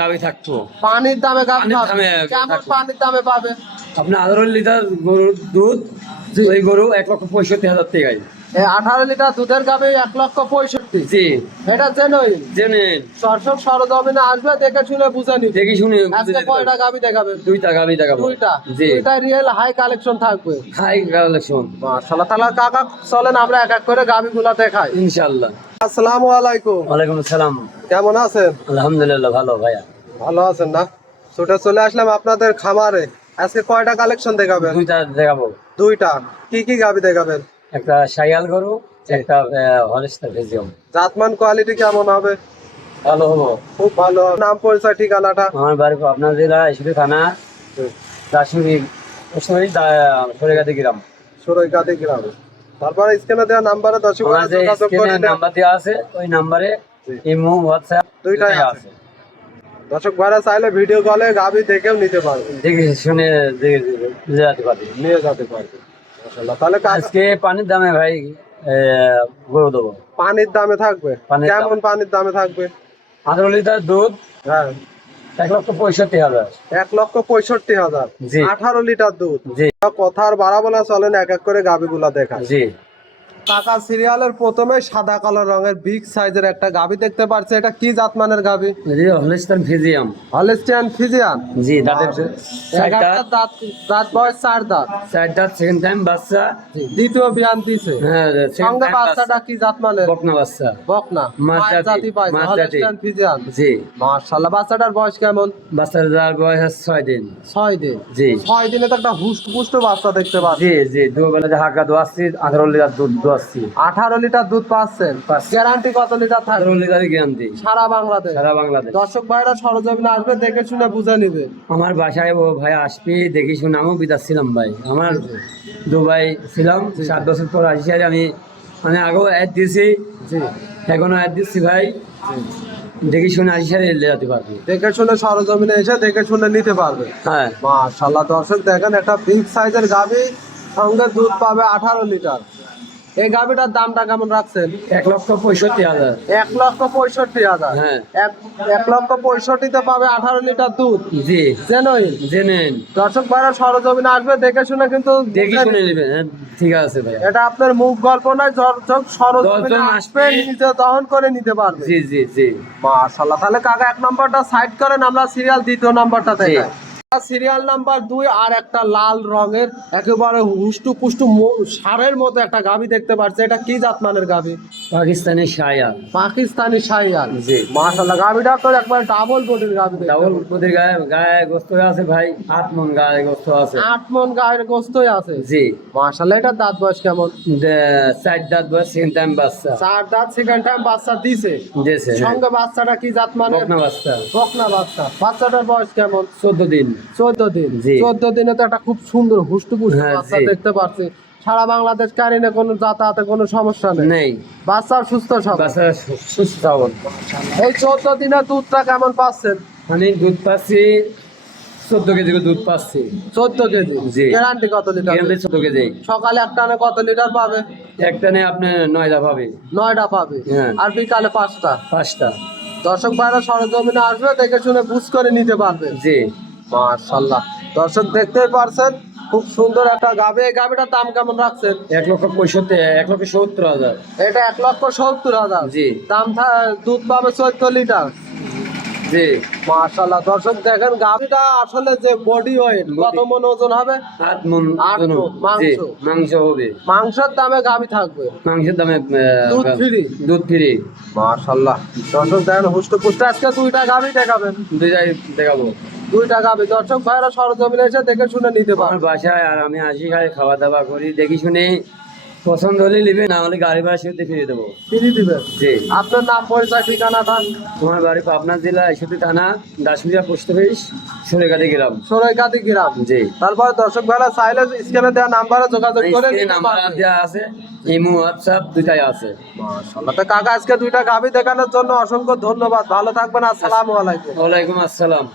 গাভী থাকতো পানির দামে গাভী পানির পাবে। দামে কেমন থাকতো। পানির দামে পাবে? আপনার 18 লিটার গরুর দুধ, ওই গরু 1,65,000 টাকায়। এই 18 লিটার দুধের গাভী 1,65,000। জি এটা জেনুইন। জেনেন, দর্শক সরজমিনে আসবে, দেখে শুনে বুঝে নিবে। দেখি শুনে আজকে কয়টা গাভী দেখাবেন? দুইটা গাভী দেখাবো। দুইটা। জি দুইটা রিয়েল হাই কালেকশন থাকবে। হাই কালেকশন মাশাআল্লাহ। তাহলে কাকা চলেন আমরা এক এক করে গাভীগুলা দেখাই। ইনশাআল্লাহ। আসসালামু আলাইকুম। ওয়ালাইকুম আসসালাম। কেমন আছেন? আলহামদুলিল্লাহ ভালো ভাইয়া। ভালো আছেন না? ছুটে চলে আসলাম আপনাদের খামারে। আজকে কয়টা কালেকশন দেখাবেন? দুইটা দেখাবো। দুইটা। কি কি গাভী দেখাবেন? একটা শাইয়াল গরু, একটা হলস্টার ফ্রিজিয়ান। জাতমান কোয়ালিটি কেমন হবে? ভালো হবো। খুব ভালো। নাম পরিচয় ঠিকানাটা? আমার বাড়ি পাবনা জেলা ঈশ্বরদী থানা, দাসুরি সরেগাতি গ্রাম। সুরৈকাতি গ্রাম। তারপরে স্ক্রিনে দেওয়া নাম্বারে দর্শক আমার যে যোগাযোগ করে স্ক্রিনে নেন। নাম্বার দেওয়া আছে, ওই নাম্বারে ইমো হোয়াটসঅ্যাপ দুইটাই আছে। দর্শক ভাইরা চাইলে ভিডিও কলে গাভী দেখেও নিতে পারবে, দেখে শুনে যেতে পারবে। নিয়ে যেতে পারবে। মাশাআল্লাহ। তাহলে আজকে পানির দামে ভাই গরু দেবো। পানির দামে থাকবে? পানির দাম। কেমন পানির দামে থাকবে? 18 লিটার দুধ, হ্যাঁ, 1,65,000। 1,65,000। জি। 18 লিটার দুধ। জি কথা আর বাড়াবো না, চলেন এক এক করে গাভীগুলা দেখায়। জি। কাকা সিরিয়ালের প্রথমে সাদা কালো রঙের বিগ সাইজের একটা গাভী দেখতে পাচ্ছি। এটা কি জাতমানের গাভী? Holstein Friesian. Holstein Friesian. জি, দাঁতের এক একটা দাঁত, দাঁত বয়স 4 দাঁত। 4 দাঁত, সেকেন্ড টাইম বাচ্চা। দ্বিতীয় বিয়ান দিছে। হ্যাঁ, সঙ্গে বাচ্চাটা কি জাতমানের? বকনা বাচ্চা। বকনা। মাঝ মাঝ জাতি, জাতি পাইছে। মাঝ জাতি। Holstein Friesian. জি। মাশাআল্লাহ। বাচ্চাটার বয়স কেমন? বাচ্চার যার বয়স আছে 6 দিন। 6 দিন। জি। 6 দিনে তো একটা হুষ্ট বাচ্চা দেখতে পাচ্ছি। জি জি, দুবেলা যে হাঁকা দোয়াচ্ছি, 18 লিটার দুধ দোয়াচ্ছি। 18 লিটার দুধ পাচ্ছেন। পাচ্ছি। গ্যারান্টি কত লিটার থাকবে? 18 লিটারই গ্যারান্টি। সারা বাংলাদেশ? সারা বাংলাদেশ। দর্শক ভাইরা সরজমিনে আসবে, দেখে শুনে বুঝে নিবে। আমার বাসায় ও ভাই আসবি, দেখি শুনে আমিও বিদাস ছিলাম ভাই। আমার দুবাই ছিলাম 7 বছর পর আসি। আমি মানে আগেও অ্যাড দিয়েছি, জি এখনো অ্যাড দিচ্ছি ভাই। দেখি শুনে আসি সারে যেতে পারবি। দেখে শুনে সরজমিনে এসে দেখে শুনে নিতে পারবে। হ্যাঁ। মাশাআল্লাহ। দর্শক দেখেন, একটা বিগ সাইজের গাভী, সঙ্গে দুধ পাবে 18 লিটার। এই গাভীটার দামটা কেমন রাখছেন? 1,65,000। 1,65,000। হ্যাঁ। 1,65,000 পাবে 18 লিটার দুধ। জি জেনুইন। জেনেন, দর্শক ভাইরা সরজমিনে আসবে, দেখে শুনে কিন্তু দেখি শুনে নেবেন। হ্যাঁ, ঠিক আছে ভাই। এটা আপনার মুখ গল্প নয়, দর্শক সরজমিনে 10 জন আসবে, আসবে। নিজে দহন করে নিতে পারবে। জি জি জি। মাশাআল্লাহ। তাহলে কাকা 1 নম্বরটা সাইড করেন, আমরা সিরিয়াল দ্বিতীয় নাম্বারটা জি। দেখাই। সিরিয়াল নাম্বার 2 আর একটা লাল রঙের একেবারে হুষ্টু পুষ্টু ষাঁড়ের মতো একটা গাভী দেখতে পাচ্ছি। এটা কি জাতমানের গাভী? পাকিস্তানি শায়াল। পাকিস্তানি শাইয়াল। জি। মাশাআল্লাহ। গাভীটা তো একবার ডাবল বডির গাভী। ডাবল প্রতির গায়ে গায়ে গোস্ত আছে ভাই, 8 মন গায়ে গোস্ত আছে। 8 মণ গায়ের গোস্তই আছে। জি। মাশাআল্লাহ। এটা দাঁত বয়স কেমন? 4 দাঁত বয়স, সেকেন্ড টাইম বাচ্চা। 4 দাঁত, সেকেন্ড টাইম বাচ্চা দিছে। দিয়েছে। সঙ্গে বাচ্চাটা কি জাতমানের? বকনা বাচ্চা। বকনা বাচ্চা। বাচ্চাটার বয়স কেমন? 14 দিন। 14 দিন। জি। 14 দিনে তো একটা খুব সুন্দর হুষ্টপুষ্ট হ্যাঁ, বাচ্চা জি। দেখতে পাচ্ছি। সারা বাংলাদেশ কারিনে কোনো যাতায়াতে কোনো সমস্যা নেই। নেই। বাচ্চা সুস্থ সব। বাচ্চা সুস্থ সবল। এই 14 দিনের দুধটা কেমন পাচ্ছেন? আমি দুধ পাচ্ছি 14 কেজি করে দুধ পাচ্ছি। 14 কেজি। জি। গ্যারান্টি কত লিটার? Guarantee 14 KG. সকালে এক টানে কত লিটার পাবে? একটানে আপনি 9টা পাবে। 9টা পাবে। হ্যাঁ। আর বিকালে 5টা। 5টা। দর্শক ভাইরা সরজমিনে আসবে, দেখে শুনে বুঝ করে নিতে পারবে। জি। মাশাআল্লাহ। দর্শক দেখতেই পারছেন, খুব সুন্দর একটা গাভী। এই গাভীটার দাম কেমন রাখছেন? 1,65,000। এটা 1,70,000। জি। দাম দুধ পাবে 14 লিটার। জি। মাশাআল্লাহ। দর্শক দেখেন, গাভীটা আসলে যে বডি ওয়েট কত মন ওজন হবে? 8 মন। 8 মণ মাংস। জি, মাংস হবে। মাংসের দামে গাভী থাকবে। মাংসের দামে দুধ ফ্রি। দুধ ফ্রি। মাশাআল্লাহ। দর্শক দেখেন, হুষ্টপুষ্ট আজকে 2টা গাভী দেখাবেন। দুইটাই দেখাবো। 2টা গাভী। দর্শক ভাইরা সরজমিনে এসে দেখে শুনে নিতে আমার পারবে। বাসায় আর আমি আসি, খাই খাওয়া দাওয়া করি, দেখি শুনে পছন্দ হলে নিবে, না হলে গাড়ি ভাড়া সেতে ফিরে দেবো। ফিরি দিবেন। জি। আপনার নাম পরিচয় ঠিকানাটা? আমার বাড়ি পাবনা জেলা ঈশ্বরদী থানা, দাসমিয়া পোস্ট অফিস, সরেগাতি গ্রাম। সরাইকাতি গ্রাম। জি। তারপর দর্শক ভাইরা চাইলে স্ক্রিনে দেওয়া নাম্বারে যোগাযোগ করে স্ক্রিনে নিতে নাম্বার পারবে। দেওয়া আছে, ইমো হোয়াটসঅ্যাপ দুইটাই আছে। মাশাআল্লাহ। তো কাকা আজকে 2টা গাভী দেখানোর জন্য অসংখ্য ধন্যবাদ। ভালো থাকবেন। আসসালামু আলাইকুম। ওয়ালাইকুম আসসালাম।